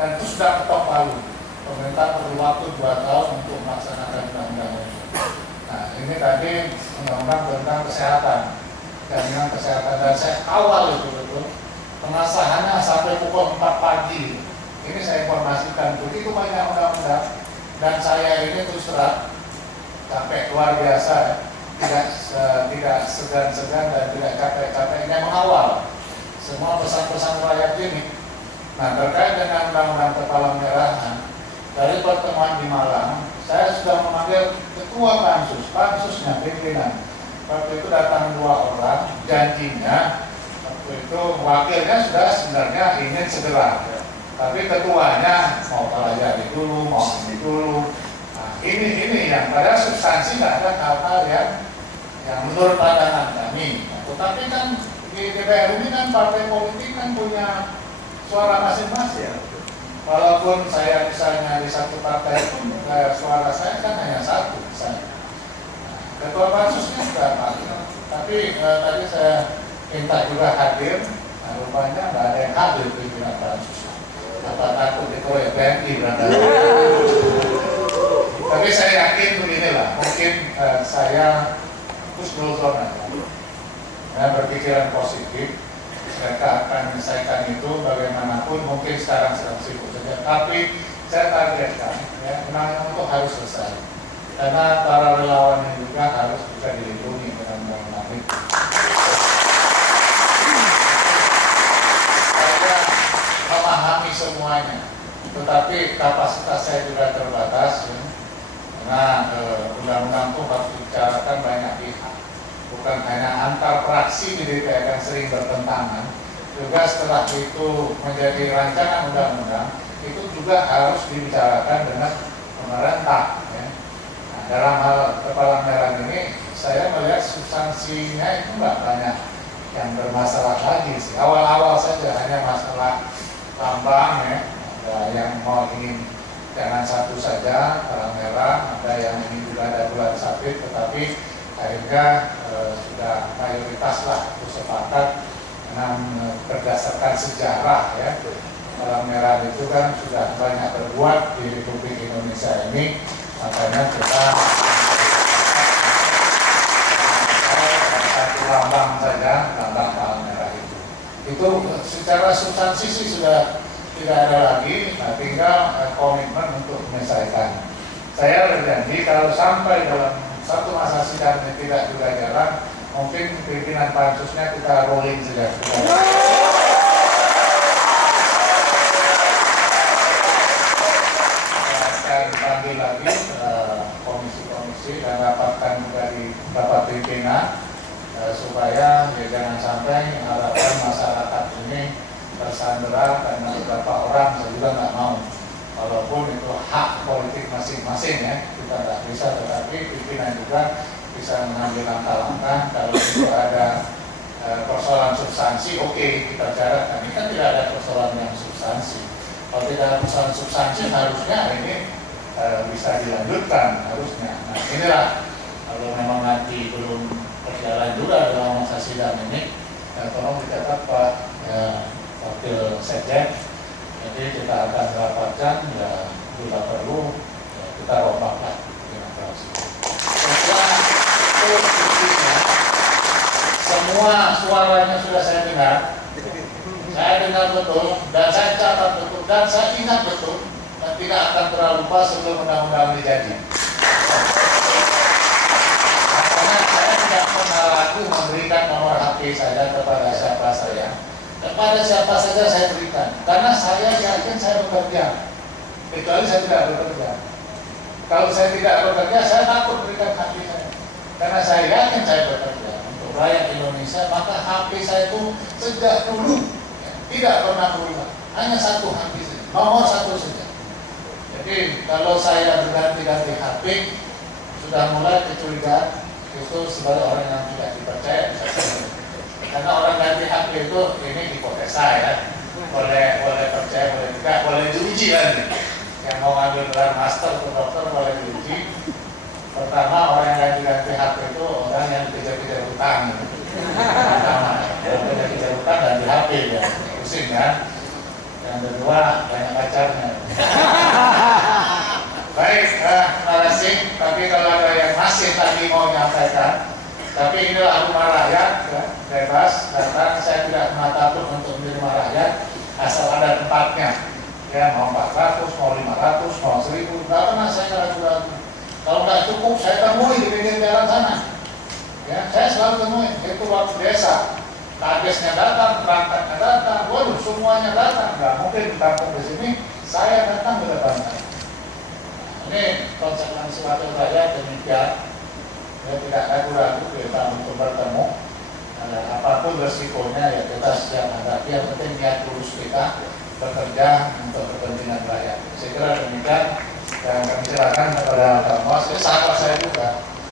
dan itu sudah ketok palu. Pemerintah perlu waktu 2 tahun untuk melaksanakan undang-undang ini. Nah, ini tadi undang-undang tentang kesehatan, jaminan kesehatan, dan saya kawal itu betul. Pengesahannya sampai pukul 4 pagi. Ini saya informasikan, begitu banyak undang-undang, dan saya ini terus terang capek luar biasa, tidak segan-segan dan tidak capek-capeknya mengawal semua pesan-pesan rakyat ini. Nah, terkait dengan undang-undang kepala daerahan, dari pertemuan di Malang, saya sudah memanggil ketua pansusnya pimpinan. Waktu itu datang 2 orang, janjinya waktu itu wakilnya sudah sebenarnya ingin segera, tapi ketuanya mau pelajari dulu, mau ini dulu. Nah, ini yang pada substansi nggak ada hal-hal yang menurut pandangan kami. Nah, tetapi kan di DPR ini kan partai politik kan punya suara masing-masing. Walaupun saya misalnya di satu partai pun suara saya kan hanya satu misalnya. Nah, ketua pansusnya sudah panggil, tapi tadi saya minta juga hadir. Nah, rupanya nggak ada yang hadir pimpinan pansus. Apa takut itu ya BNI berada. Tapi saya yakin beginilah, mungkin saya husnuzon aja. Saya berpikiran positif. Mereka akan menyelesaikan itu bagaimanapun, mungkin sekarang sedang sibuk saja, tapi saya targetkan ya, undang-undang itu harus selesai karena para relawan yang juga harus bisa dilindungi dengan undang-undang itu. Saya memahami semuanya, tetapi kapasitas saya juga terbatas ya. Karena undang-undang itu harus dibicarakan banyak pihak, bukan hanya antar fraksi di DPR yang sering bertentangan, juga setelah itu menjadi rancangan undang-undang itu juga harus dibicarakan dengan pemerintah ya. Nah, dalam hal kepala daerah ini saya melihat substansinya itu nggak banyak yang bermasalah lagi sih. Awal-awal saja hanya masalah lambang ya, ada yang mau ingin jangan satu saja palang merah, ada yang ingin juga ada bulan sabit, tetapi akhirnya sudah mayoritas lah sepakat berdasarkan sejarah ya. Palang merah itu kan sudah banyak berbuat di Republik Indonesia ini, makanya kita satu lambang saja, lambang palang merah itu. Itu secara substansi sih sudah tidak ada lagi, nah tinggal komitmen untuk menyelesaikan. Saya berjanji kalau sampai dalam satu masa sidang yang tidak juga jalan, mungkin pimpinan pansusnya kita rolling saja. Akan panggil lagi komisi-komisi dan rapatkan juga di rapat pimpinan supaya ya, jangan sampai harapan masyarakat ini tersandera karena beberapa orang. Saya juga nggak mau. Walaupun itu hak politik masing-masing ya, kita tidak bisa, tetapi pimpinan juga bisa mengambil langkah-langkah kalau itu ada persoalan substansi, oke, kita bicarakan. Ini kan tidak ada persoalan yang substansi. Kalau tidak ada persoalan substansi harusnya ini bisa dilanjutkan harusnya. Nah inilah kalau memang nanti belum berjalan juga dalam masa sidang ini, tolong dicatat Pak Wakil Sekjen. Jadi kita akan rapatkan ya, bila perlu ya, kita rombak lah demokrasi. Setelah itu semua suaranya sudah saya dengar betul dan saya catat betul dan saya ingat betul dan tidak akan terlalu lupa sebelum undang-undang ini jadi. Karena saya tidak pernah ragu memberikan nomor HP saya kepada siapa saya. Kepada siapa saja saya berikan, karena saya yakin saya bekerja, kecuali saya tidak bekerja. Kalau saya tidak bekerja, saya takut berikan HP saya, karena saya yakin saya bekerja untuk rakyat Indonesia. Maka HP saya itu sejak dulu ya, tidak pernah berubah, hanya satu HP saja, nomor satu saja. Jadi kalau saya berganti-ganti HP, sudah mulai kecurigaan itu sebagai orang yang tidak dipercaya bisa saja. Karena orang ganti HP itu ini hipotesa ya, boleh percaya, boleh tidak, boleh diuji kan. Yang mau ngambil gelar master atau dokter boleh diuji. Pertama, orang yang ganti HP itu orang yang dikejar-kejar utang. Pertama, dikejar-kejar utang ganti HP ya, pusing kan. Yang kedua, banyak pacarnya. penting inilah rumah rakyat, ya, bebas datang. Saya tidak pernah takut untuk menerima rakyat asal ada tempatnya. Ya, mau 400, mau 500, mau 1000, nggak pernah saya ragu-ragu. Kalau nggak cukup, saya temui di pinggir jalan sana. Ya, saya selalu temui. Itu waktu desa, kadesnya datang, perangkatnya datang, waduh semuanya datang. Nggak mungkin ditampung di sini. Saya datang ke depan saya. Ini konsekuensi wakil rakyat demikian. Ya, tidak ragu-ragu kita untuk bertemu. Apapun resikonya ya kita siap hadapi. Yang penting niat tulus kita bekerja untuk kepentingan rakyat. Saya kira demikian. Dan kami silakan kepada Pak Mos, sahabat saya juga.